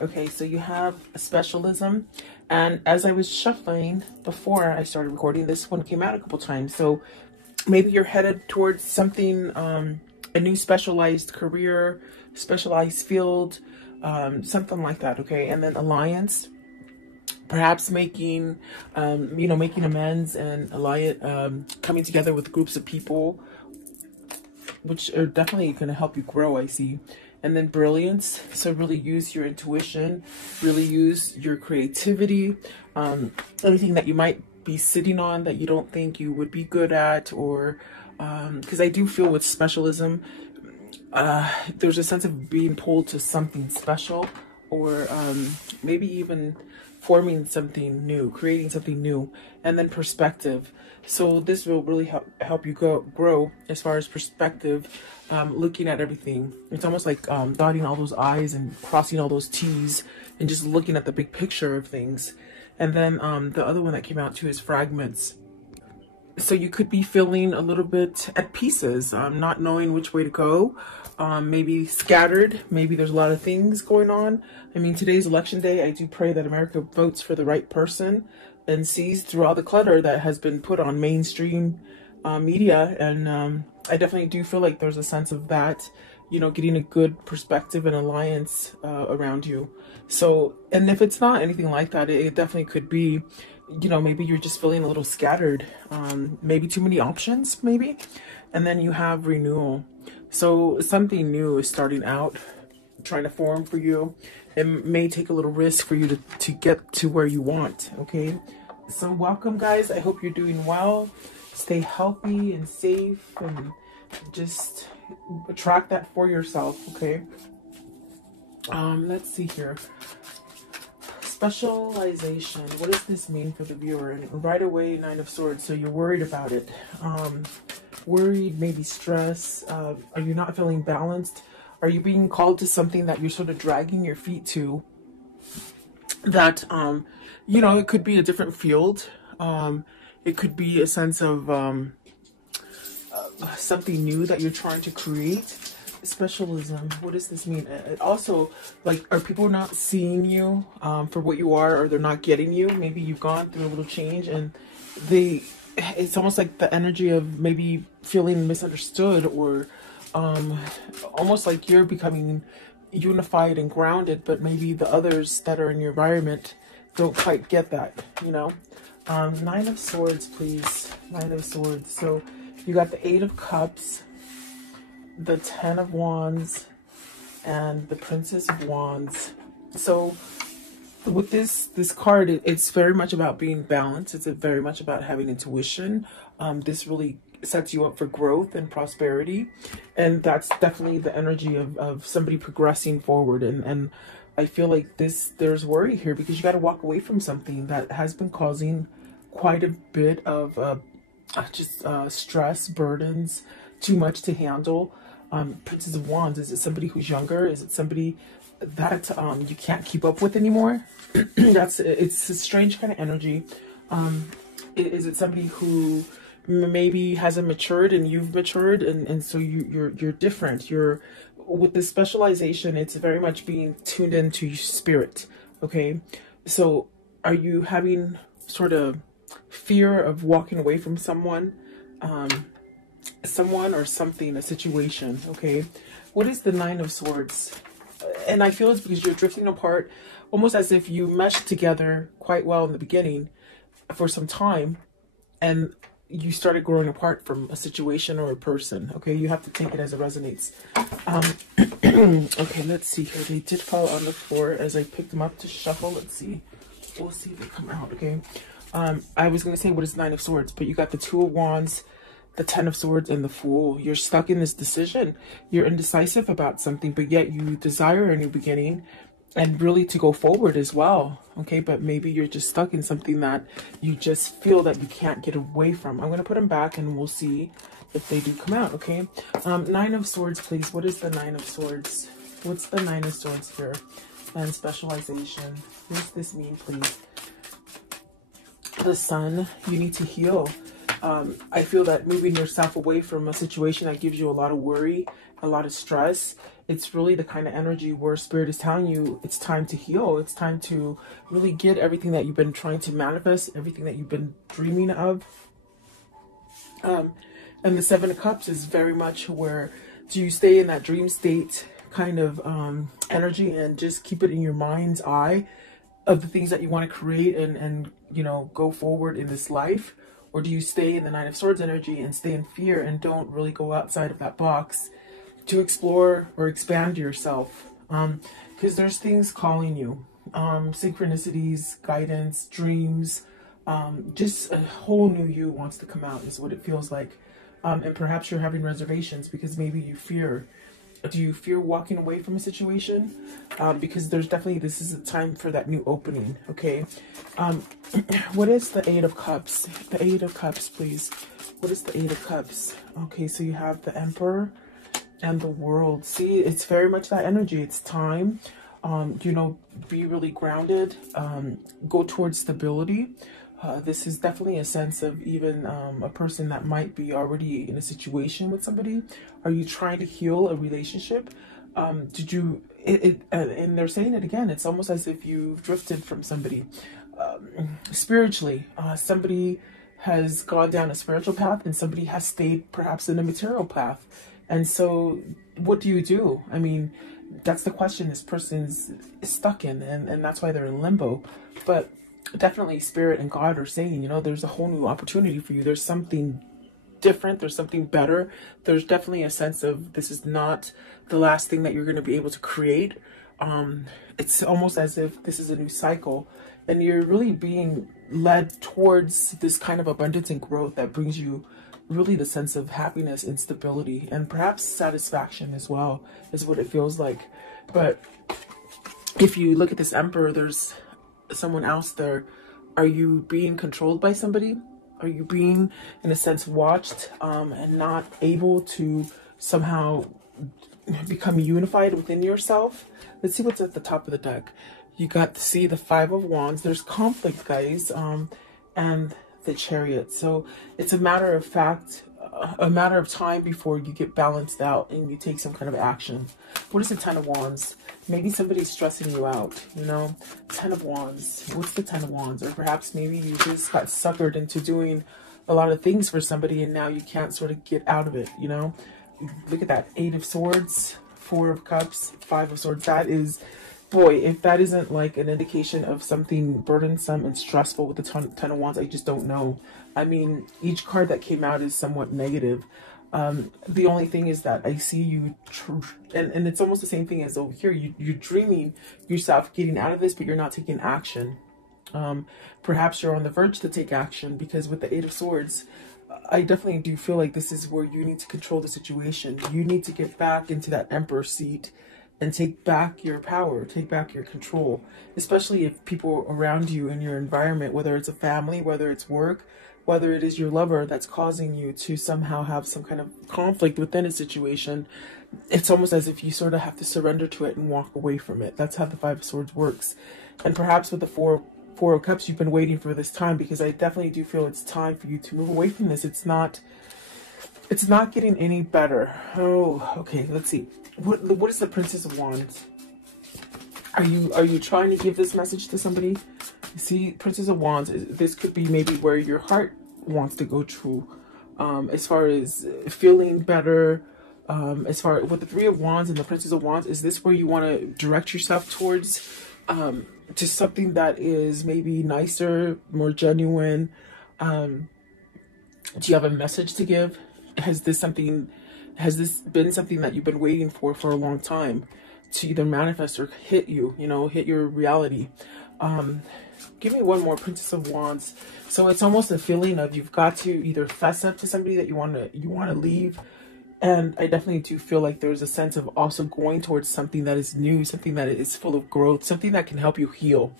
Okay, so you have a specialism. And as I was shuffling before I started recording, this one came out a couple times. So maybe you're headed towards something, a new specialized career, specialized field, something like that, okay? And then alliance, perhaps making, making amends and alliance, coming together with groups of people, which are definitely going to help you grow, I see. And then brilliance, so really use your intuition, really use your creativity, anything that you might be sitting on that you don't think you would be good at, or because I do feel with specialism, there's a sense of being pulled to something special, or maybe even forming something new, creating something new. And then perspective, so this will really help you grow as far as perspective, looking at everything. It's almost like dotting all those I's and crossing all those T's and just looking at the big picture of things. And then the other one that came out too is fragments. So you could be feeling a little bit at pieces, not knowing which way to go, maybe scattered, maybe there's a lot of things going on. I mean, today's election day. I do pray that America votes for the right person and sees through all the clutter that has been put on mainstream media. And I definitely do feel like there's a sense of that, you know, getting a good perspective and alliance around you. So, and if it's not anything like that, it definitely could be, you know, maybe you're just feeling a little scattered, maybe too many options, maybe. And then you have renewal. So something new is starting out, trying to form for you. It may take a little risk for you to get to where you want, okay? So welcome, guys. I hope you're doing well. Stay healthy and safe, and just attract that for yourself, okay? Let's see here. Specialization. What does this mean for the viewer? And right away, Nine of Swords. So you're worried about it. Worried, maybe stress. Are you not feeling balanced? Are you being called to something that you're sort of dragging your feet to? That, you know, it could be a different field. It could be a sense of something new that you're trying to create. Specialism, what does this mean? It also, like, are people not seeing you for what you are, or they're not getting you? Maybe you've gone through a little change, and it's almost like the energy of maybe feeling misunderstood, or almost like you're becoming unified and grounded, but maybe the others that are in your environment don't quite get that, you know? Nine of Swords, please. Nine of Swords. So you got the Eight of Cups, the Ten of Wands, and the Princess of Wands. So with this card, it's very much about being balanced. It's very much about having intuition. This really sets you up for growth and prosperity, and that's definitely the energy of somebody progressing forward. And I feel like there's worry here, because you got to walk away from something that has been causing quite a bit of stress, burdens, too much to handle. Princess of Wands, is it somebody who's younger? Is it somebody that you can't keep up with anymore? It's a strange kind of energy. Is it somebody who maybe hasn't matured and you've matured, and so you're different? You're with this specialization, it's very much being tuned into your spirit, okay? So are you having sort of fear of walking away from someone or something, a situation, okay? What is the Nine of Swords? And I feel it's because you're drifting apart, almost as if you meshed together quite well in the beginning for some time, and you started growing apart from a situation or a person, okay? You have to take it as it resonates. Okay, let's see here. They did fall on the floor as I picked them up to shuffle. Let's see. We'll see if they come out, okay? I was going to say, what is Nine of Swords? But you got the Two of Wands, the Ten of Swords, and the Fool. You're stuck in this decision. You're indecisive about something, but yet you desire a new beginning and really to go forward as well, okay? But maybe you're just stuck in something that you just feel that you can't get away from. I'm going to put them back, and we'll see if they do come out, okay? Nine of Swords, please. What is the Nine of Swords? What's the Nine of Swords here? And specialization. What does this mean, please? The Sun, you need to heal. I feel that moving yourself away from a situation that gives you a lot of worry, a lot of stress, it's really the kind of energy where Spirit is telling you it's time to heal. It's time to really get everything that you've been trying to manifest, everything that you've been dreaming of. And the Seven of Cups is very much where do you stay in that dream state kind of energy and just keep it in your mind's eye of the things that you want to create and you know, go forward in this life? Or do you stay in the Nine of Swords energy and stay in fear and don't really go outside of that box to explore or expand yourself? Because there's things calling you, synchronicities, guidance, dreams, just a whole new you wants to come out is what it feels like. And perhaps you're having reservations because maybe you fear. Do you fear walking away from a situation? Because there's definitely, this is a time for that new opening, okay? What is the Eight of Cups? The Eight of Cups, please. What is the Eight of Cups? Okay, so you have the Emperor and the World. See, it's very much that energy. It's time, you know, be really grounded, go towards stability. This is definitely a sense of even a person that might be already in a situation with somebody. Are you trying to heal a relationship? Did you, and they're saying it again, it's almost as if you've drifted from somebody. Spiritually, somebody has gone down a spiritual path and somebody has stayed perhaps in a material path. And so what do you do? I mean, that's the question this person's stuck in, and that's why they're in limbo. But definitely Spirit and God are saying, you know, there's a whole new opportunity for you. There's something different. There's something better. There's definitely a sense of this is not the last thing that you're going to be able to create. It's almost as if this is a new cycle and you're really being led towards this kind of abundance and growth that brings you really the sense of happiness and stability and perhaps satisfaction as well is what it feels like. But if you look at this Emperor, there's someone else there. Are you being controlled by somebody? Are you being, in a sense, watched and not able to somehow become unified within yourself? Let's see what's at the top of the deck. You got to see the Five of Wands. There's conflict, guys, and the Chariot. So it's a matter of fact, a matter of time before you get balanced out and you take some kind of action. What is the Ten of Wands? Maybe somebody's stressing you out, you know? Ten of Wands. What's the Ten of Wands? Or perhaps maybe you just got suckered into doing a lot of things for somebody and now you can't sort of get out of it, you know? Look at that. Eight of Swords, Four of Cups, Five of Swords. That is, boy, if that isn't like an indication of something burdensome and stressful with the Ten of Wands, I just don't know. I mean, each card that came out is somewhat negative. The only thing is that I see you, and it's almost the same thing as over here. You're dreaming yourself getting out of this, but you're not taking action. Perhaps you're on the verge to take action because with the Eight of Swords, I definitely do feel like this is where you need to control the situation. You need to get back into that Emperor seat and take back your power, take back your control, especially if people around you in your environment, whether it's a family, whether it's work, whether it is your lover that's causing you to somehow have some kind of conflict within a situation, it's almost as if you sort of have to surrender to it and walk away from it. That's how the Five of Swords works. And perhaps with the Four of Cups, you've been waiting for this time, because I definitely do feel it's time for you to move away from this. It's not getting any better. Oh, okay, let's see. What is the Princess of Wands? Are you trying to give this message to somebody? See, Princess of Wands, this could be maybe where your heart wants to go to, as far as feeling better, as far with the Three of Wands and the Princess of Wands. Is this where you want to direct yourself towards, to something that is maybe nicer, more genuine? Do you have a message to give? Has this been something that you've been waiting for a long time to either manifest or hit you, hit your reality? Give me one more, Princess of Wands. So it's almost a feeling of you've got to either fess up to somebody that you want to leave. And I definitely do feel like there's a sense of also going towards something that is new, something that is full of growth, something that can help you heal.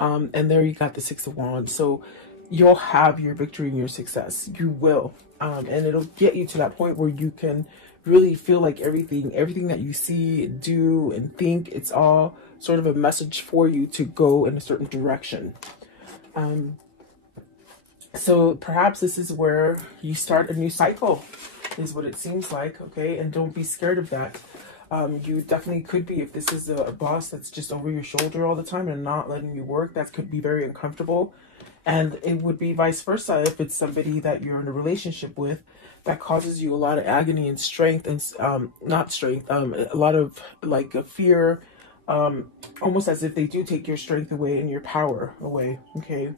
And there you got the Six of Wands. So you'll have your victory and your success. You will. And it'll get you to that point where you can really feel like everything that you see, do, and think, it's all sort of a message for you to go in a certain direction. So perhaps this is where you start a new cycle, is what it seems like, okay? And don't be scared of that. You definitely could be, if this is a boss that's just over your shoulder all the time and not letting you work, that could be very uncomfortable. And it would be vice versa if it's somebody that you're in a relationship with that causes you a lot of agony and strength and not strength, a lot of like a fear, almost as if they do take your strength away and your power away, okay?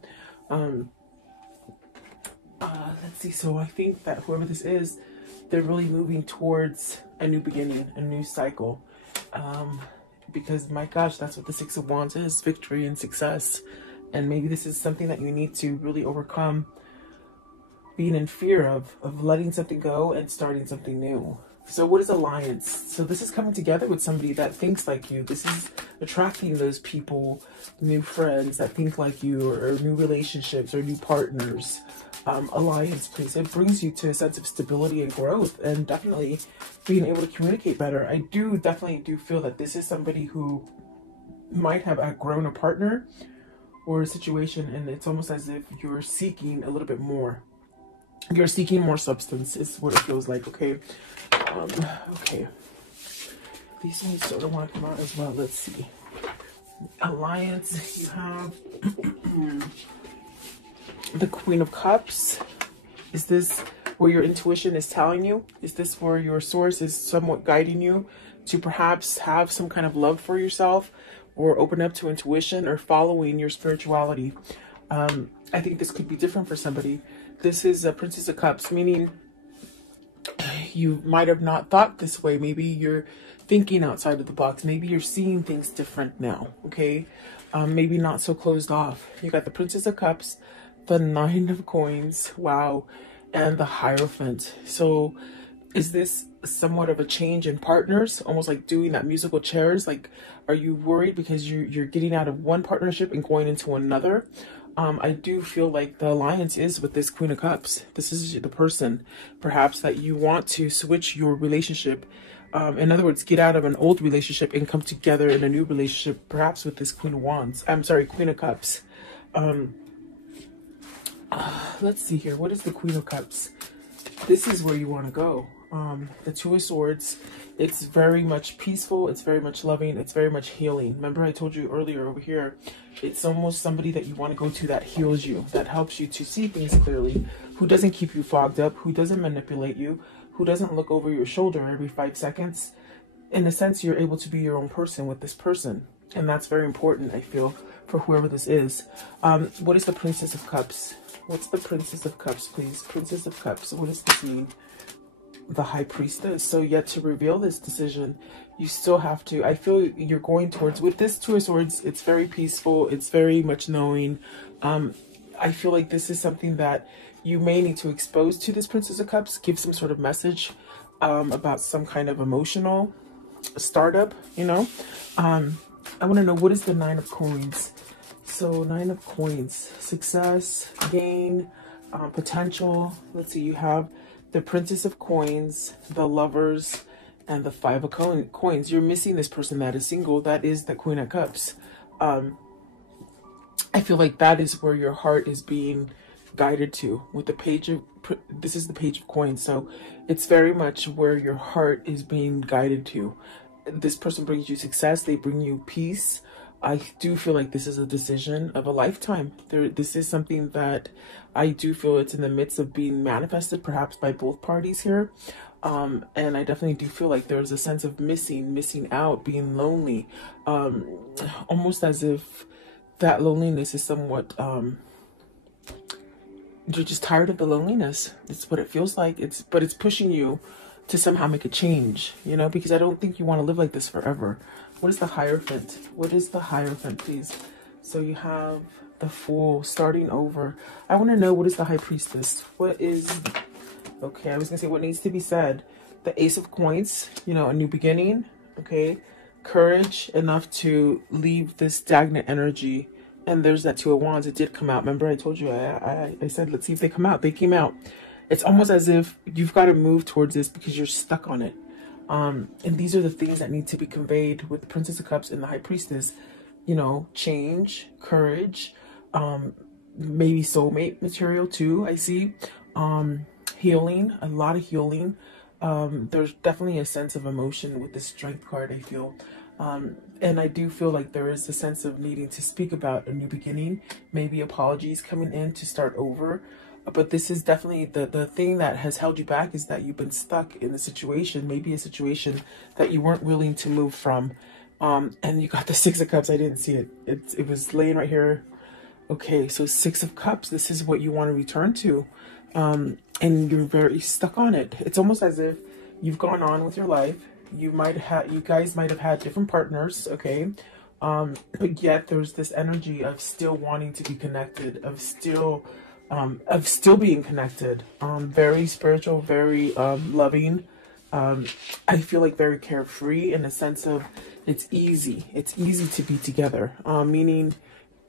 Let's see. So I think that whoever this is, they're really moving towards a new beginning, a new cycle. Because my gosh, that's what the Six of Wands is, victory and success. And maybe this is something that you need to really overcome being in fear of letting something go and starting something new. So what is alliance? So this is coming together with somebody that thinks like you. This is attracting those people, new friends that think like you, or new relationships or new partners. Alliance, please. It brings you to a sense of stability and growth, and definitely being able to communicate better. I definitely do feel that this is somebody who might have outgrown a partner or a situation, and it's almost as if you're seeking a little bit more. You're seeking more substance is what it feels like, okay? Okay. These ones sort of want to come out as well. Let's see. Alliance, you have the Queen of Cups. Is this where your intuition is telling you? Is this where your source is somewhat guiding you to perhaps have some kind of love for yourself, or open up to intuition, or following your spirituality? I think this could be different for somebody. This is a Princess of Cups, meaning you might have not thought this way. Maybe you're thinking outside of the box. Maybe you're seeing things different now, okay? Maybe not so closed off. You got the Princess of Cups, the Nine of Coins, wow, and the Hierophant. So is this somewhat of a change in partners, almost like doing that musical chairs? Like, are you worried because you're getting out of one partnership and going into another? I do feel like the alliance is with this Queen of Cups. This is the person, perhaps, that you want to switch your relationship. In other words, get out of an old relationship and come together in a new relationship, perhaps with this Queen of Wands. I'm sorry, Queen of Cups. Let's see here. What is the Queen of Cups? This is where you want to go. The Two of Swords, it's very much peaceful, it's very much loving, it's very much healing. Remember I told you earlier over here, it's almost somebody that you want to go to that heals you, that helps you to see things clearly, who doesn't keep you fogged up, who doesn't manipulate you, who doesn't look over your shoulder every 5 seconds. In a sense, you're able to be your own person with this person, and that's very important, I feel, for whoever this is. What is the Princess of Cups? What's the Princess of Cups, please? Princess of Cups, what does this mean? The High Priestess. So yet to reveal this decision, you still have to, I feel you're going towards, with this Two of Swords, it's very peaceful, it's very much knowing. I feel like this is something that you may need to expose to this Princess of Cups, give some sort of message about some kind of emotional startup, you know. I want to know, what is the Nine of Coins? So Nine of Coins, success, gain, potential. Let's see, you have the Princess of Coins, the Lovers, and the Five of Coins. You're missing this person that is single. That is the Queen of Cups. I feel like that is where your heart is being guided to with the Page of, this is the Page of Coins. So it's very much where your heart is being guided to. This person brings you success. They bring you peace. I do feel like this is a decision of a lifetime. This is something that I do feel it's in the midst of being manifested, perhaps by both parties here. And I definitely do feel like there's a sense of missing out, being lonely. Almost as if that loneliness is somewhat, you're just tired of the loneliness. It's what it feels like. But it's pushing you to somehow make a change, you know, because I don't think you want to live like this forever. What is the Hierophant? What is the Hierophant, please? So you have the Fool, starting over. I want to know, what is the High Priestess? What is, okay, I was going to say what needs to be said. The Ace of Coins, you know, a new beginning, okay? Courage enough to leave this stagnant energy. And there's that Two of Wands. It did come out. Remember I told you, I said, let's see if they come out. They came out. It's almost as if you've got to move towards this because you're stuck on it. And these are the things that need to be conveyed with the Princess of Cups and the High Priestess. You know, change, courage, maybe soulmate material too. I see healing, a lot of healing. There's definitely a sense of emotion with the Strength card, I feel. And I do feel like there is a sense of needing to speak about a new beginning, maybe apologies coming in to start over. But this is definitely the thing that has held you back, is that you've been stuck in a situation, maybe a situation that you weren't willing to move from. And you got the Six of Cups. I didn't see it. It was laying right here. Okay, so Six of Cups, this is what you want to return to. And you're very stuck on it. It's almost as if you've gone on with your life. You guys might have had different partners, okay? But yet there's this energy of still wanting to be connected, of still being connected. Very spiritual, very loving. I feel like very carefree, in a sense of it's easy to be together, meaning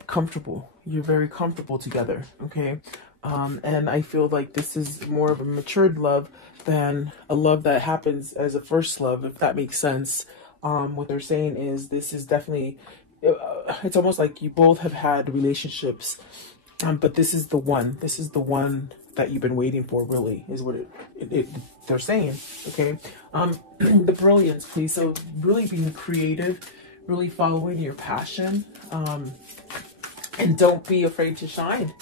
comfortable. You're very comfortable together, okay? And I feel like this is more of a matured love than a love that happens as a first love, if that makes sense. What they're saying is this is definitely, it's almost like you both have had relationships, but this is the one. This is the one that you've been waiting for, really, is what they're saying, okay? The brilliance, please. So really being creative, really following your passion, and don't be afraid to shine.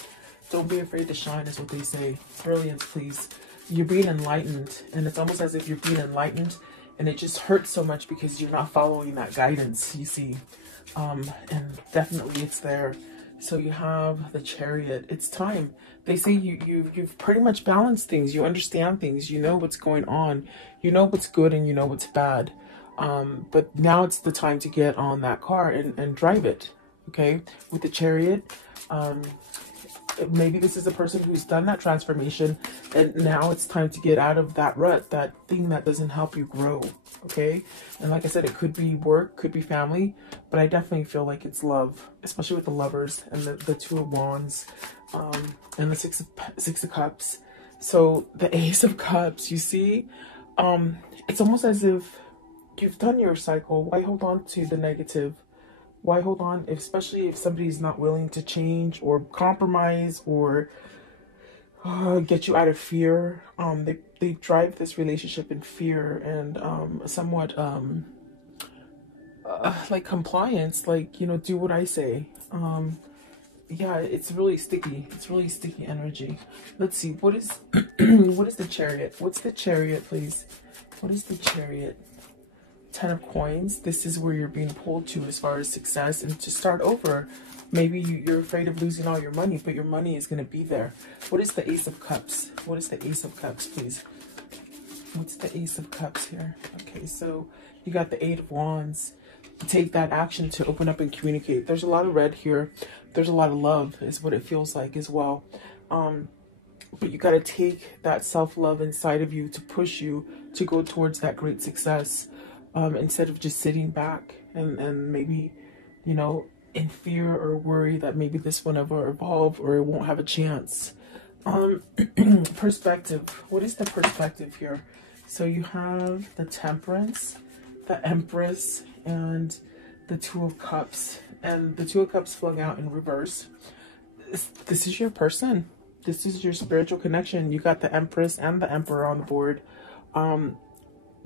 Don't be afraid to shine is what they say. Brilliance, please. You're being enlightened, and it's almost as if you're being enlightened, and it just hurts so much because you're not following that guidance, you see. And definitely it's there. So you have the Chariot. It's time. They say you've pretty much balanced things. You understand things. You know what's going on. You know what's good and you know what's bad. But now it's the time to get on that car and drive it. Okay? With the Chariot. Maybe this is a person who's done that transformation, and now it's time to get out of that rut, that thing that doesn't help you grow, okay? And like I said, it could be work, could be family, but I definitely feel like it's love, especially with the Lovers and the Two of Wands, and the Six of Cups. So the Ace of Cups, you see, it's almost as if you've done your cycle. Why hold on to the negative? Why hold on, especially if somebody's not willing to change or compromise or get you out of fear? They drive this relationship in fear and somewhat like compliance, like, you know, do what I say. Yeah, it's really sticky. It's really sticky energy. Let's see, what is what is the Chariot? What's the Chariot, please? What is the Chariot? 10 of Coins. This is where you're being pulled to as far as success and to start over. Maybe you're afraid of losing all your money, but your money is going to be there. What is the Ace of Cups? What is the Ace of Cups, please? What's the Ace of Cups here? Okay, so you got the Eight of Wands. Take that action to open up and communicate. There's a lot of red here. There's a lot of love is what it feels like as well. But you got to take that self-love inside of you to push you to go towards that great success. Instead of just sitting back and maybe, you know, in fear or worry that maybe this will never evolve or it won't have a chance. Perspective. What is the perspective here? So you have the Temperance, the Empress, and the Two of Cups. And the Two of Cups flung out in reverse. This is your person. This is your spiritual connection. You got the Empress and the Emperor on the board.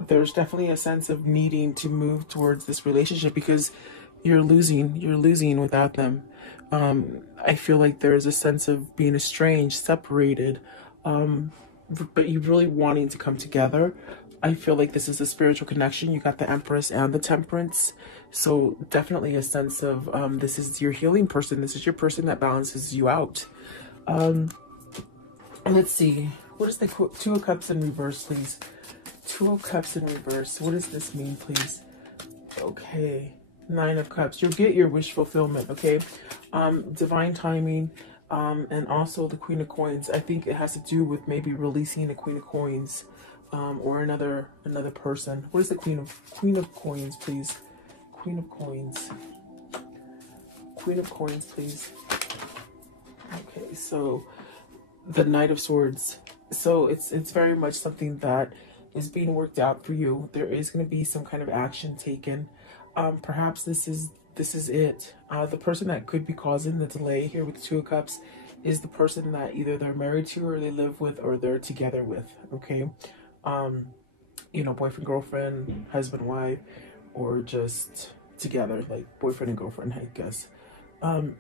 There's definitely a sense of needing to move towards this relationship because you're losing without them. I feel like there's a sense of being estranged, separated, but you really wanting to come together. I feel like this is a spiritual connection. You got the Empress and the Temperance. So definitely a sense of this is your healing person. This is your person that balances you out. Let's see. What is the Two of Cups in reverse, please? Two of Cups in reverse. What does this mean, please? Okay. Nine of Cups. You'll get your wish fulfillment, okay? Divine timing, and also the Queen of Coins. I think it has to do with maybe releasing the Queen of Coins, or another person. What is the Queen of Coins, please? Queen of Coins. Queen of Coins, please. Okay, so the Knight of Swords. So it's very much something that is being worked out for you. There is going to be some kind of action taken. Perhaps this is it. The person that could be causing the delay here with the Two of Cups is the person that either they're married to or they live with or they're together with, okay? You know, boyfriend, girlfriend, husband, wife, or just together, like boyfriend and girlfriend, I guess. But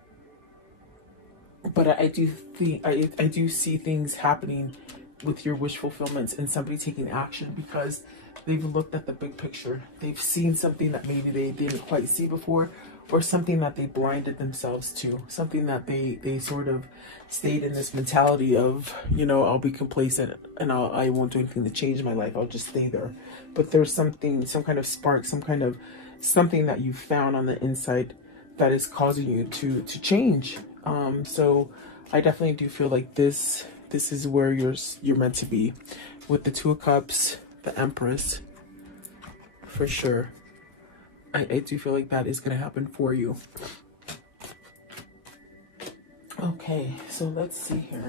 I do think I do see things happening with your wish fulfillments and somebody taking action because they've looked at the big picture. They've seen something that maybe they didn't quite see before, or something that they blinded themselves to, something that they sort of stayed in this mentality of, you know, I'll be complacent and I won't do anything to change my life. I'll just stay there. But there's something, some kind of spark, some kind of something that you found on the inside that is causing you to change. So I definitely do feel like this is where you're meant to be, with the Two of Cups, the Empress, for sure. I do feel like that is going to happen for you. Okay, so let's see here.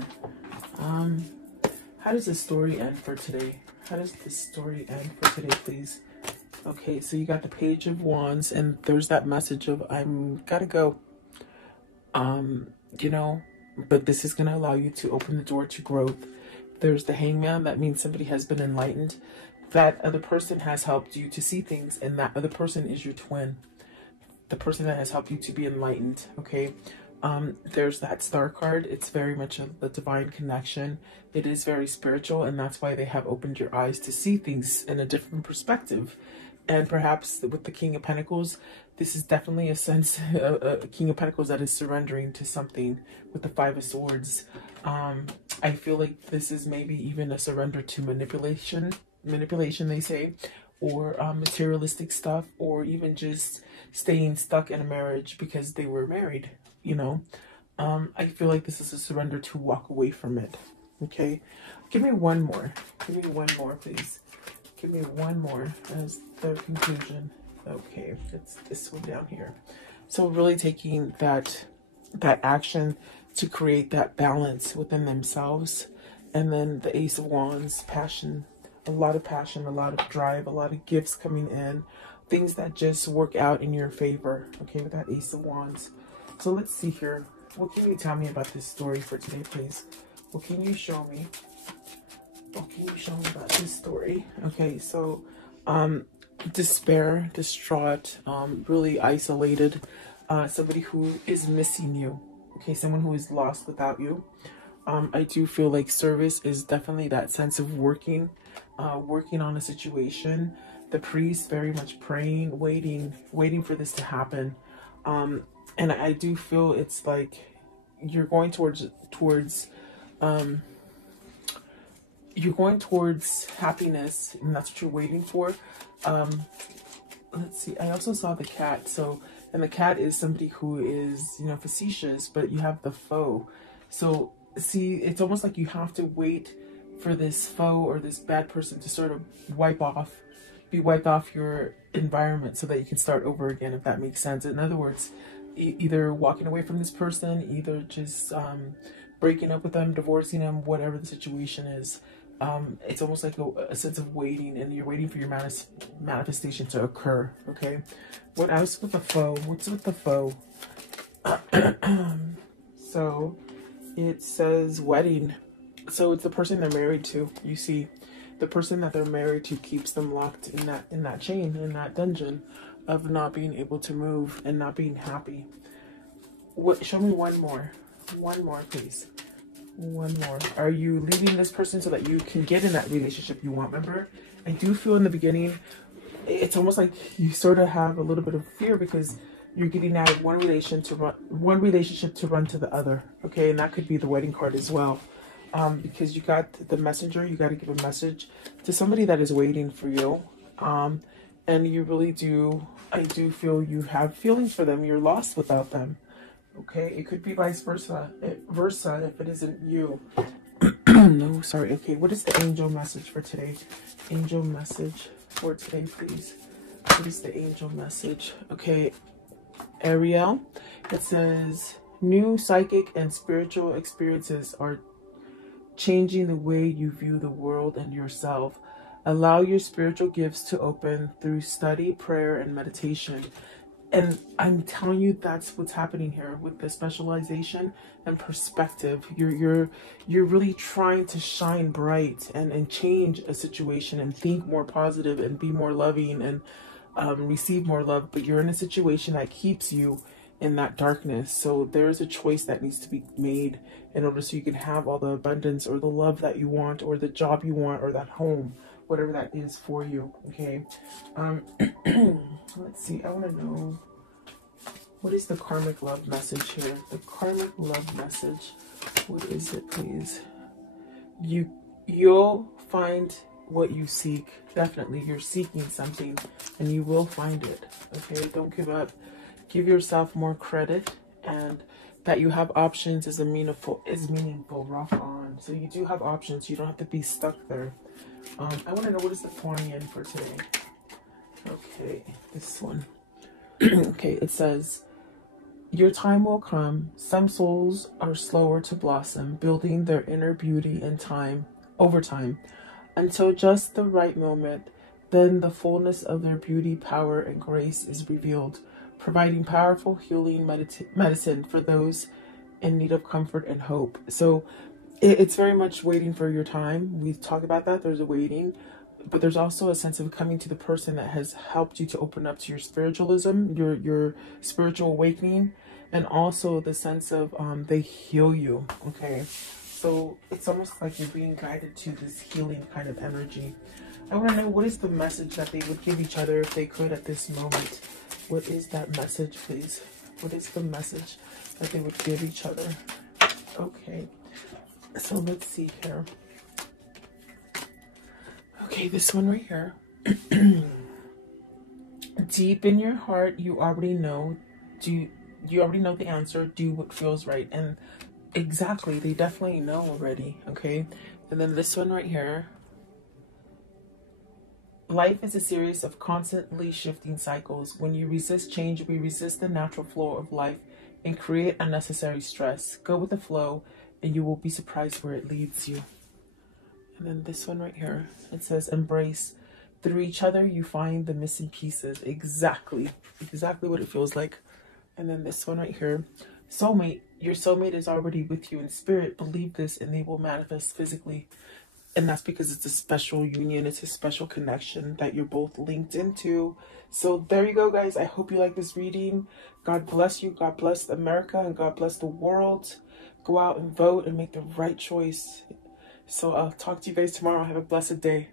How does the story end for today? How does the story end for today, please? Okay, so you got the Page of Wands, and there's that message of I'm gotta go. You know, but this is going to allow you to open the door to growth. There's the Hangman. That means somebody has been enlightened. That other person has helped you to see things, and that other person is your twin. The person that has helped you to be enlightened, okay? There's that Star card. It's very much a divine connection. It is very spiritual, and that's why they have opened your eyes to see things in a different perspective. And perhaps with the King of Pentacles, this is definitely a sense, a King of Pentacles that is surrendering to something. With the Five of Swords, I feel like this is maybe even a surrender to manipulation they say, or materialistic stuff, or even just staying stuck in a marriage because they were married, you know. I feel like this is a surrender to walk away from it, okay? Give me one more. Give me one more, please. Give me one more as the conclusion. Okay, it's this one down here. So really taking that action to create that balance within themselves. And then the Ace of Wands, passion, a lot of passion, a lot of drive, a lot of gifts coming in, things that just work out in your favor, okay, with that Ace of Wands. So let's see here. What can you tell me about this story for today, please? What can you show me? What can you show me about this story? Okay, so despair, distraught, really isolated, somebody who is missing you, okay, someone who is lost without you. I do feel like service is definitely that sense of working on a situation. The priest very much praying, waiting for this to happen. And I do feel it's like you're going towards you're going towards happiness, and that's what you're waiting for. Let's see, I also saw the cat. So, and the cat is somebody who is, you know, facetious, but you have the foe. So see, it's almost like you have to wait for this foe or this bad person to sort of be wiped off your environment so that you can start over again, if that makes sense. In other words, either walking away from this person, either just breaking up with them, divorcing them, whatever the situation is. It's almost like a sense of waiting, and you're waiting for your manifestation to occur, okay? What else with the foe? What's with the foe? So it says wedding. So it's the person they're married to. You see, the person that they're married to keeps them locked in that chain, in that dungeon of not being able to move and not being happy. What? Show me one more, please. One more. Are you leaving this person so that you can get in that relationship you want? Remember, I do feel in the beginning, it's almost like you sort of have a little bit of fear because you're getting out of one relationship to run to the other. Okay, and that could be the wedding card as well. Because you got the messenger, you got to give a message to somebody that is waiting for you. And you really do, I do feel you have feelings for them. You're lost without them. Okay, it could be vice versa if it isn't you. No, sorry. Okay, what is the angel message for today? Angel message for today, please. What is the angel message? Okay, Ariel, it says, new psychic and spiritual experiences are changing the way you view the world and yourself. Allow your spiritual gifts to open through study, prayer, and meditation. And I'm telling you, that's what's happening here with the specialization and perspective. You're really trying to shine bright and change a situation and think more positive and be more loving and receive more love. But you're in a situation that keeps you in that darkness. So there's a choice that needs to be made in order so you can have all the abundance or the love that you want or the job you want or that home, whatever that is for you. Okay. Let's see. I want to know, what is the karmic love message here? The karmic love message. What is it, please? You'll find what you seek. Definitely, you're seeking something, and you will find it. Okay, don't give up. Give yourself more credit, and that you have options is meaningful. Rock on. So you do have options. You don't have to be stuck there. I want to know, what is the Quanian for today? Okay, this one. Okay, it says, your time will come. Some souls are slower to blossom, building their inner beauty in time, over time, until just the right moment. Then the fullness of their beauty, power, and grace is revealed, providing powerful healing medicine for those in need of comfort and hope. So it's very much waiting for your time. We talk about that. There's a waiting. But there's also a sense of coming to the person that has helped you to open up to your spiritualism, your spiritual awakening, and also the sense of they heal you. Okay, so it's almost like you're being guided to this healing kind of energy. I want to know, what is the message that they would give each other if they could at this moment? What is that message, please? What is the message that they would give each other? Okay, so let's see here. Okay, this one right here. Deep in your heart, you already know. You already know the answer. Do what feels right. And exactly, they definitely know already. Okay, and then this one right here. Life is a series of constantly shifting cycles. When you resist change, we resist the natural flow of life and create unnecessary stress. Go with the flow, and you will be surprised where it leads you. And then this one right here, it says, embrace. Through each other, you find the missing pieces. Exactly what it feels like. And then this one right here, soulmate. Your soulmate is already with you in spirit. Believe this, and they will manifest physically. And that's because it's a special union. It's a special connection that you're both linked into. So there you go, guys. I hope you like this reading. God bless you. God bless America, and God bless the world. Go out and vote and make the right choice. So I'll talk to you guys tomorrow. Have a blessed day.